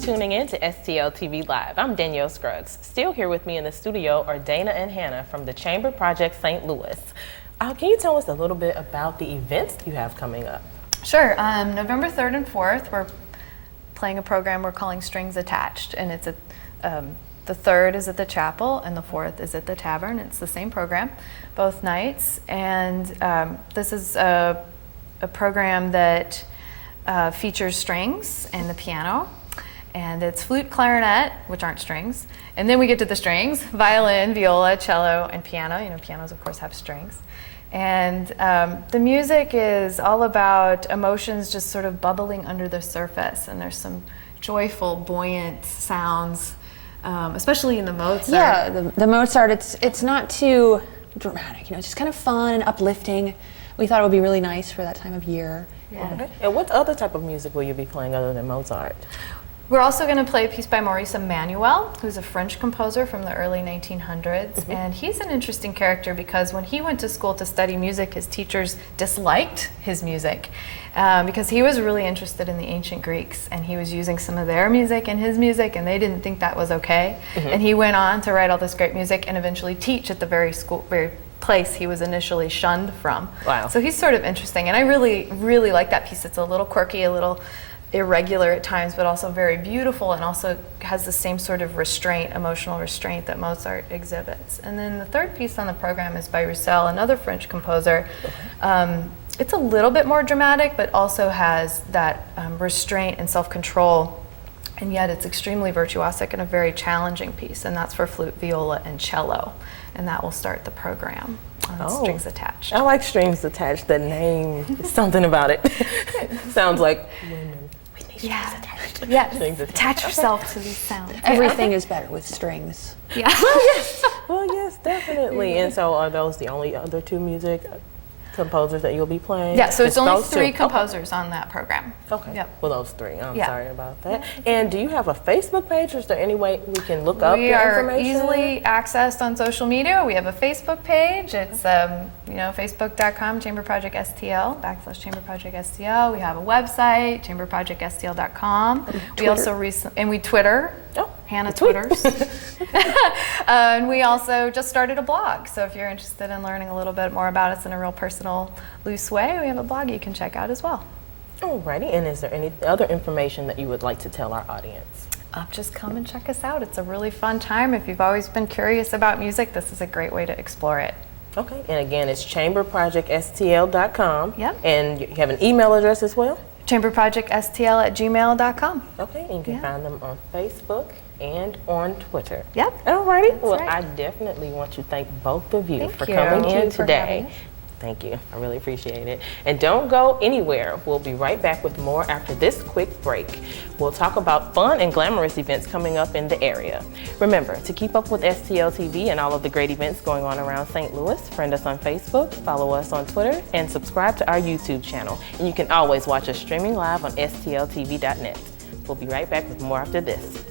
tuning in to STL TV Live. I'm Danielle Scruggs. Still here with me in the studio are Dana and Hannah from the Chamber Project St. Louis. Can you tell us a little bit about the events you have coming up? Sure. November 3rd and 4th, we're playing a program we're calling Strings Attached, and it's the 3rd is at the chapel and the 4th is at the tavern. It's the same program both nights, and this is a program that features strings and the piano, and it's flute, clarinet, which aren't strings, and then we get to the strings: violin, viola, cello, and piano. You know, pianos of course have strings. And the music is all about emotions just sort of bubbling under the surface, and there's some joyful, buoyant sounds, especially in the Mozart. Yeah, the Mozart, it's not too dramatic, you know, it's just kind of fun and uplifting. We thought it would be really nice for that time of year. Yeah. Okay. And what other type of music will you be playing other than Mozart? We're also going to play a piece by Maurice Emmanuel, who's a French composer from the early 1900s. And he's an interesting character because when he went to school to study music, his teachers disliked his music because he was really interested in the ancient Greeks, and he was using some of their music in his music, and they didn't think that was okay. And he went on to write all this great music and eventually teach at the very place he was initially shunned from. Wow. So he's sort of interesting, and I really, really like that piece. It's a little quirky, a little irregular at times, but also very beautiful, and also has the same sort of restraint, emotional restraint that Mozart exhibits. And then the third piece on the program is by Roussel, another French composer. It's a little bit more dramatic, but also has that restraint and self-control, and yet it's extremely virtuosic and a very challenging piece, and that's for flute, viola, and cello, and that will start the program on Strings Attached. I like Strings Attached. The name, something about it sounds like women. Yeah. Yes. Attach yourself to these sounds. Everything is better with strings. Yeah. Well, yes, definitely. And so are those the only other two music composers that you'll be playing? Yeah, so it's only those three two? composers on that program. Okay. Yep. Well, those three. I'm Yeah. sorry about that. And do you have a Facebook page? Is there any way we can look up We the are information? easily accessed on social media. We have a Facebook page. It's facebook.com chamberprojectstl /chamberprojectstl. We have a website, chamberprojectstl.com. We also we Twitter. Oh, Hannah Twitters. And we also just started a blog. So if you're interested in learning a little bit more about us in a real personal, loose way, we have a blog you can check out as well. Alrighty. And is there any other information that you would like to tell our audience? Just come and check us out. It's a really fun time. If you've always been curious about music, this is a great way to explore it. Okay. And again, it's chamberprojectstl.com. Yep. And you have an email address as well? chamberprojectstl@gmail.com. Okay, and you can find them on Facebook and on Twitter. Yep. Alrighty. Well, right. I definitely want to thank both of you for you. coming Thank in you for today. having us. Thank you. I really appreciate it. And don't go anywhere. We'll be right back with more after this quick break. We'll talk about fun and glamorous events coming up in the area. Remember, to keep up with STL TV and all of the great events going on around St. Louis, friend us on Facebook, follow us on Twitter, and subscribe to our YouTube channel. And you can always watch us streaming live on stltv.net. We'll be right back with more after this.